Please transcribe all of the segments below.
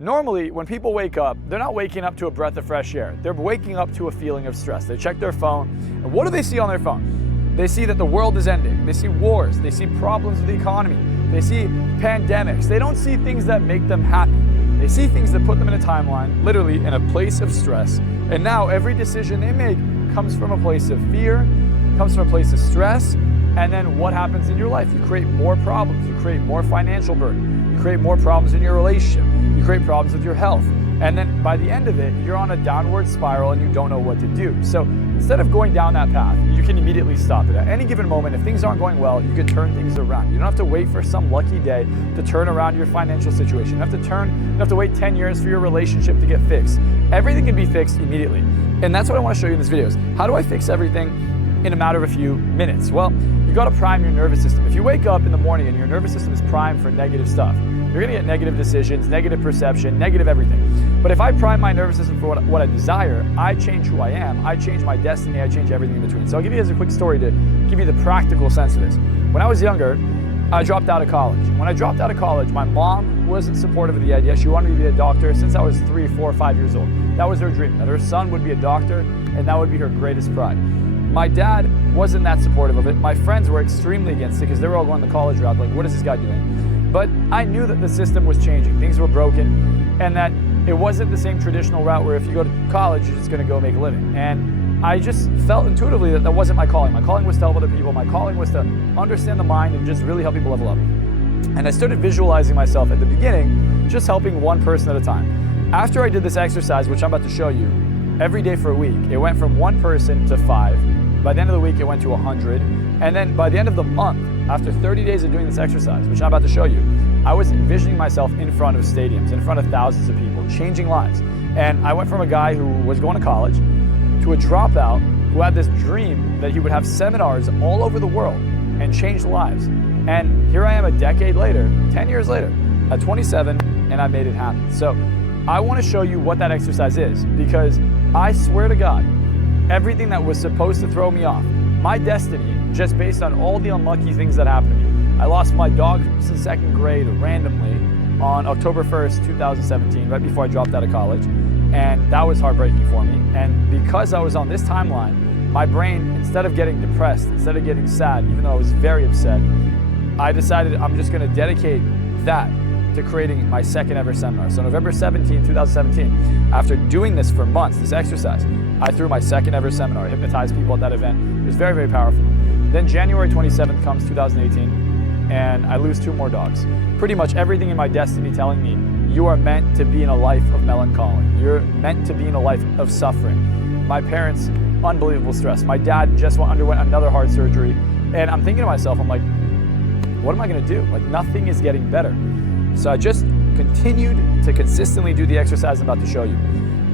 Normally, when people wake up, they're not waking up to a breath of fresh air. They're waking up to a feeling of stress. They check their phone, and what do they see on their phone? They see that the world is ending. They see wars. They see problems with the economy. They see pandemics. They don't see things that make them happy. They see things that put them in a timeline, literally in a place of stress. And now every decision they make comes from a place of fear, comes from a place of stress. And then what happens in your life? You create more problems. You create more financial burden. You create more problems in your relationship. You create problems with your health. And then by the end of it, you're on a downward spiral and you don't know what to do. So instead of going down that path, you can immediately stop it. At any given moment, if things aren't going well, you can turn things around. You don't have to wait for some lucky day to turn around your financial situation. You don't have to wait 10 years for your relationship to get fixed. Everything can be fixed immediately. And that's what I want to show you in this video is how do I fix everything in a matter of a few minutes? Well, you got to prime your nervous system. If you wake up in the morning and your nervous system is primed for negative stuff, you're going to get negative decisions, negative perception, negative everything. But if I prime my nervous system for what I desire, I change who I am, I change my destiny, I change everything in between. So I'll give you guys a quick story to give you the practical sense of this. When I was younger, I dropped out of college. When I dropped out of college, my mom wasn't supportive of the idea. She wanted me to be a doctor since I was 3, 4, 5 years old. That was her dream, that her son would be a doctor, and that would be her greatest pride. My dad wasn't that supportive of it. My friends were extremely against it because they were all going the college route, like, what is this guy doing? But I knew that the system was changing. Things were broken, and that it wasn't the same traditional route where if you go to college, you're just gonna go make a living. And I just felt intuitively that that wasn't my calling. My calling was to help other people. My calling was to understand the mind and just really help people level up. And I started visualizing myself at the beginning, just helping one person at a time. After I did this exercise, which I'm about to show you, every day for a week, it went from 1 person to 5. By the end of the week, it went to 100. And then by the end of the month, after 30 days of doing this exercise, which I'm about to show you, I was envisioning myself in front of stadiums, in front of thousands of people, changing lives. And I went from a guy who was going to college to a dropout who had this dream that he would have seminars all over the world and change lives. And here I am a decade later, 10 years later, at 27, and I made it happen. So I want to show you what that exercise is, because I swear to God, everything that was supposed to throw me off, my destiny, just based on all the unlucky things that happened to me. I lost my dog since 2nd grade randomly on October 1st, 2017, right before I dropped out of college. And that was heartbreaking for me. And because I was on this timeline, my brain, instead of getting depressed, instead of getting sad, even though I was very upset, I decided I'm just gonna dedicate that to creating my 2nd ever seminar. So November 17, 2017, after doing this for months, this exercise, I threw my 2nd ever seminar, hypnotized people at that event. It was very, very powerful. Then January 27th comes 2018, and I lose 2 more dogs. Pretty much everything in my destiny telling me, you are meant to be in a life of melancholy. You're meant to be in a life of suffering. My parents, unbelievable stress. My dad just underwent another heart surgery, and I'm thinking to myself, I'm like, what am I gonna do? Like, nothing is getting better. So I just continued to consistently do the exercise I'm about to show you.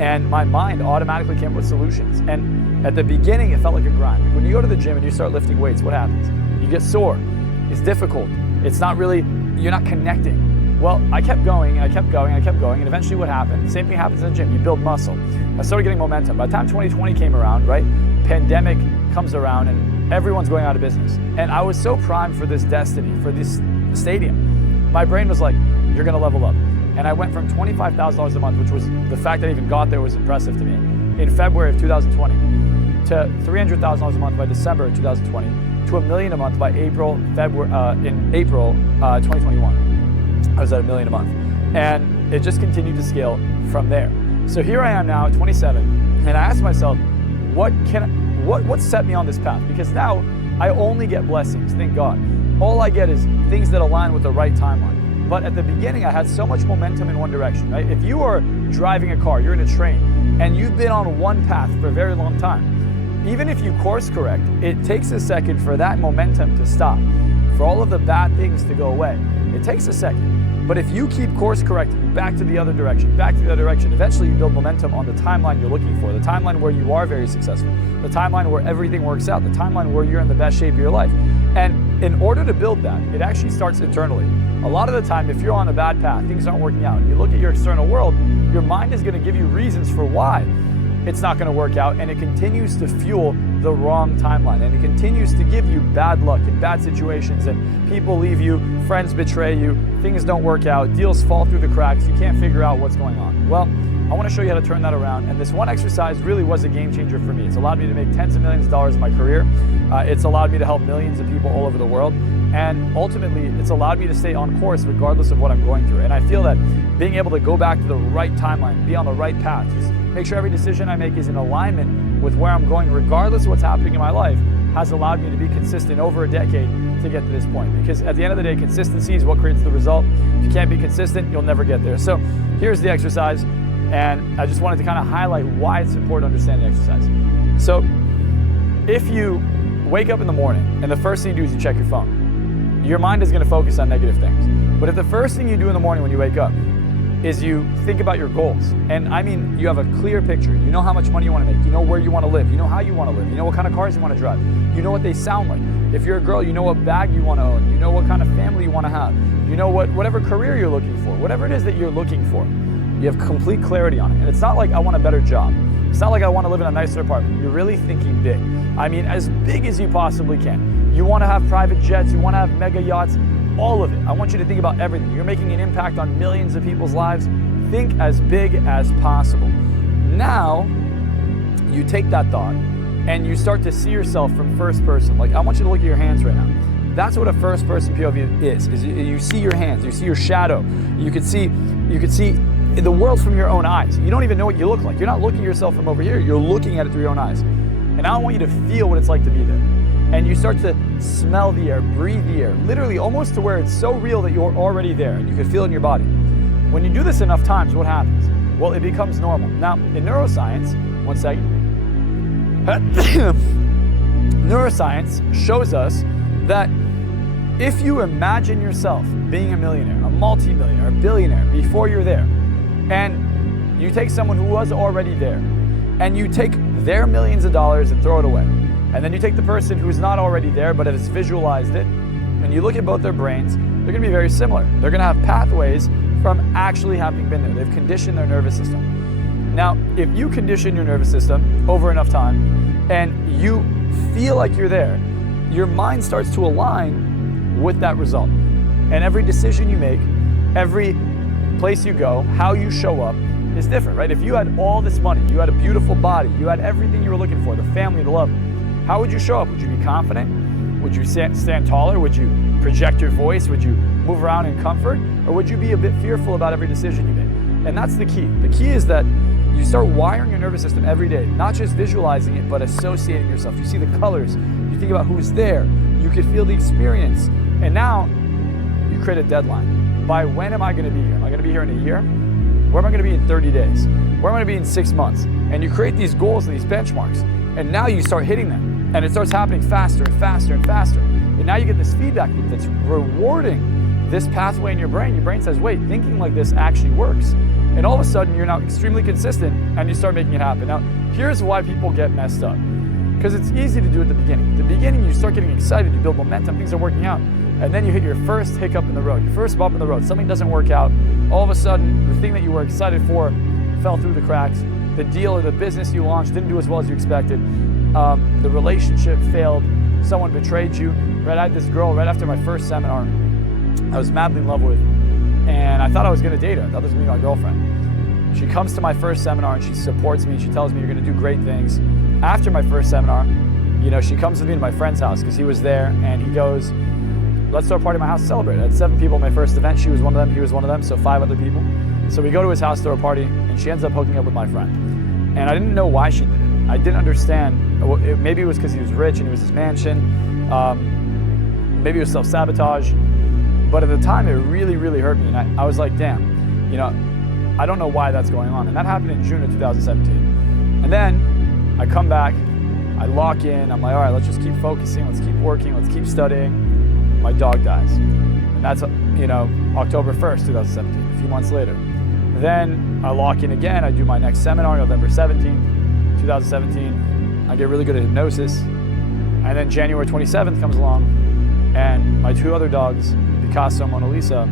And my mind automatically came up with solutions. And at the beginning, it felt like a grind. Like when you go to the gym and you start lifting weights, what happens? You get sore. It's difficult. It's not really, you're not connecting. Well, I kept going and I kept going and I kept going. And eventually what happened? Same thing happens in the gym. You build muscle. I started getting momentum. By the time 2020 came around, right? Pandemic comes around and everyone's going out of business. And I was so primed for this destiny, for this stadium. My brain was like, you're gonna level up. And I went from $25,000 a month, which was the fact that I even got there was impressive to me, in February of 2020, to $300,000 a month by December of 2020, to $1 million a month by April 2021. I was at $1 million a month. And it just continued to scale from there. So here I am now at 27, and I asked myself, what set me on this path? Because now I only get blessings, thank God. All I get is things that align with the right timeline. But at the beginning, I had so much momentum in one direction, right? If you are driving a car, you're in a train, and you've been on one path for a very long time, even if you course correct, it takes a second for that momentum to stop, for all of the bad things to go away. It takes a second. But if you keep course correcting back to the other direction, eventually you build momentum on the timeline you're looking for, the timeline where you are very successful, the timeline where everything works out, the timeline where you're in the best shape of your life. And in order to build that, it actually starts internally. A lot of the time, if you're on a bad path, things aren't working out, and you look at your external world, your mind is gonna give you reasons for why. it's not going to work out, and it continues to fuel the wrong timeline, and it continues to give you bad luck and bad situations, and people leave you, friends betray you, things don't work out, deals fall through the cracks, you can't figure out what's going on. Well, I want to show you how to turn that around, and this one exercise really was a game changer for me. It's allowed me to make tens of millions of dollars in my career. It's allowed me to help millions of people all over the world, and ultimately it's allowed me to stay on course regardless of what I'm going through. And I feel that being able to go back to the right timeline, be on the right path, just make sure every decision I make is in alignment with where I'm going regardless of what's happening in my life, has allowed me to be consistent over a decade to get to this point. Because at the end of the day, consistency is what creates the result. If you can't be consistent, you'll never get there. So here's the exercise, and I just wanted to kind of highlight why it's important to understand the exercise. So if you wake up in the morning and the first thing you do is you check your phone, your mind is going to focus on negative things. But if the first thing you do in the morning when you wake up is you think about your goals, and I mean you have a clear picture, you know how much money you want to make, you know where you want to live, you know how you want to live, you know what kind of cars you want to drive, you know what they sound like. If you're a girl, you know what bag you want to own, you know what kind of family you want to have, you know whatever career you're looking for, whatever it is that you're looking for, you have complete clarity on it. And it's not like I want a better job. It's not like I want to live in a nicer apartment. You're really thinking big. I mean, as big as you possibly can. You want to have private jets, you want to have mega yachts, all of it. I want you to think about everything. You're making an impact on millions of people's lives. Think as big as possible. Now, you take that thought and you start to see yourself from first person. Like, I want you to look at your hands right now. That's what a first person POV is you see your hands, you see your shadow. You could see the world from your own eyes. You don't even know what you look like. You're not looking at yourself from over here. You're looking at it through your own eyes. And I want you to feel what it's like to be there. And you start to smell the air, breathe the air, literally almost to where it's so real that you're already there and you can feel it in your body. When you do this enough times, what happens? Well, it becomes normal. Now, in neuroscience, one second. Neuroscience shows us that if you imagine yourself being a millionaire, a multi-millionaire, a billionaire before you're there, and you take someone who was already there, and you take their millions of dollars and throw it away, and then you take the person who's not already there but has visualized it, and you look at both their brains, they're going to be very similar. They're going to have pathways from actually having been there. They've conditioned their nervous system. Now, if you condition your nervous system over enough time and you feel like you're there, your mind starts to align with that result. And every decision you make, every place you go, how you show up is different, right? If you had all this money, you had a beautiful body, you had everything you were looking for, the family, the love, how would you show up? Would you be confident? Would you stand taller? Would you project your voice? Would you move around in comfort? Or would you be a bit fearful about every decision you make? And that's the key. The key is that you start wiring your nervous system every day, not just visualizing it, but associating yourself. You see the colors, you think about who's there, you can feel the experience. And now you create a deadline. By when am I going to be here? Am I going to be here in a year? Where am I going to be in 30 days? Where am I going to be in 6 months? And you create these goals and these benchmarks. And now you start hitting them. And it starts happening faster and faster and faster. And now you get this feedback loop that's rewarding this pathway in your brain. Your brain says, wait, thinking like this actually works. And all of a sudden, you're now extremely consistent and you start making it happen. Now, here's why people get messed up. Because it's easy to do at the beginning. At the beginning, you start getting excited, you build momentum, things are working out. And then you hit your first hiccup in the road, your first bump in the road. Something doesn't work out. All of a sudden, the thing that you were excited for fell through the cracks. The deal or the business you launched didn't do as well as you expected. The relationship failed. Someone betrayed you. Right, I had this girl right after my first seminar I was madly in love with, and I thought I was going to date her. I thought this was going to be my girlfriend. She comes to my first seminar and she supports me. She tells me, you're going to do great things. After my first seminar, she comes with me to my friend's house because he was there, and he goes, let's throw a party at my house to celebrate. I had 7 people at my first event. She was one of them, he was one of them, so 5 other people. So we go to his house to throw a party, and she ends up hooking up with my friend. And I didn't know why she did it. I didn't understand. Maybe it was because he was rich and it was his mansion. Maybe it was self-sabotage. But at the time, it really, really hurt me. And I was like, damn, I don't know why that's going on. And that happened in June of 2017. And then I come back, I lock in, I'm like, all right, let's just keep focusing, let's keep working, let's keep studying. My dog dies. And that's, October 1st, 2017, a few months later. Then I lock in again, I do my next seminar, November 17th, 2017. I get really good at hypnosis. And then January 27th comes along, and my 2 other dogs, Picasso and Mona Lisa,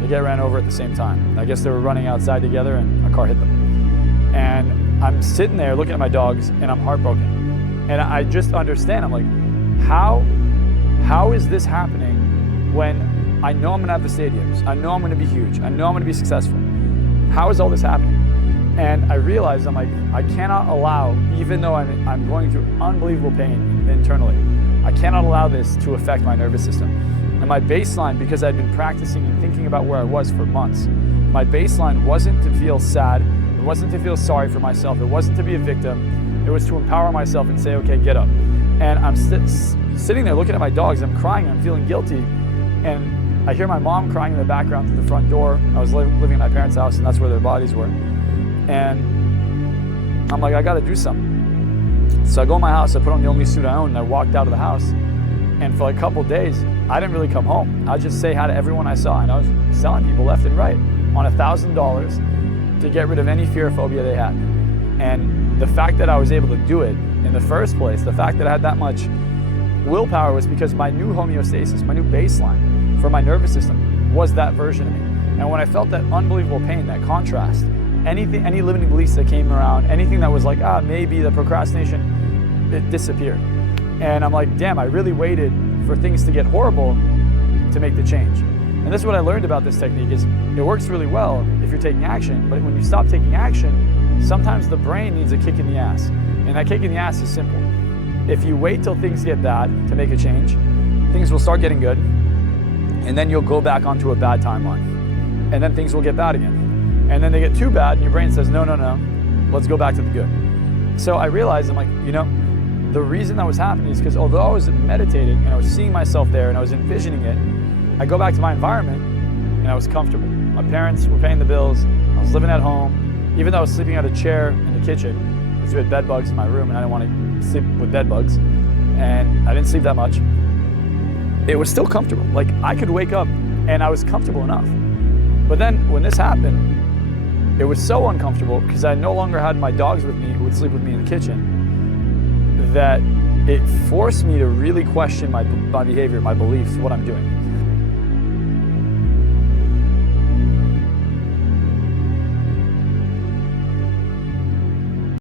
they get ran over at the same time. I guess they were running outside together and a car hit them. And I'm sitting there looking at my dogs and I'm heartbroken. And I just understand, I'm like, how is this happening when I know I'm gonna have the stadiums, I know I'm gonna be huge, I know I'm gonna be successful. How is all this happening? And I realized, I'm like, I cannot allow, even though I'm going through unbelievable pain internally, I cannot allow this to affect my nervous system. And my baseline, because I'd been practicing and thinking about where I was for months, my baseline wasn't to feel sad, it wasn't to feel sorry for myself, it wasn't to be a victim, it was to empower myself and say, okay, get up. And I'm sitting there looking at my dogs, I'm crying, I'm feeling guilty, and I hear my mom crying in the background through the front door. I was living at my parents' house, and that's where their bodies were. And I'm like, I gotta do something. So I go in my house, I put on the only suit I own, and I walked out of the house. And for like a couple of days, I didn't really come home. I'd just say hi to everyone I saw, and I was selling people left and right on $1,000 to get rid of any fear or phobia they had. And the fact that I was able to do it in the first place, the fact that I had that much willpower, was because my new homeostasis, my new baseline for my nervous system was that version of me. And when I felt that unbelievable pain, that contrast, any limiting beliefs that came around, anything that was like, maybe the procrastination, it disappeared. And I'm like, damn, I really waited for things to get horrible to make the change. And this is what I learned about this technique, is it works really well if you're taking action, but when you stop taking action, sometimes the brain needs a kick in the ass. And that kick in the ass is simple. If you wait till things get bad to make a change, things will start getting good, and then you'll go back onto a bad timeline. And then things will get bad again. And then they get too bad, and your brain says, no, let's go back to the good. So I realized, I'm like, the reason that was happening is because although I was meditating and I was seeing myself there and I was envisioning it, I go back to my environment and I was comfortable. My parents were paying the bills, I was living at home, even though I was sleeping out of a chair in the kitchen, because we had bed bugs in my room and I didn't want to sleep with bed bugs, and I didn't sleep that much. It was still comfortable. Like, I could wake up and I was comfortable enough. But then when this happened, it was so uncomfortable because I no longer had my dogs with me who would sleep with me in the kitchen, that it forced me to really question my behavior, my beliefs, what I'm doing.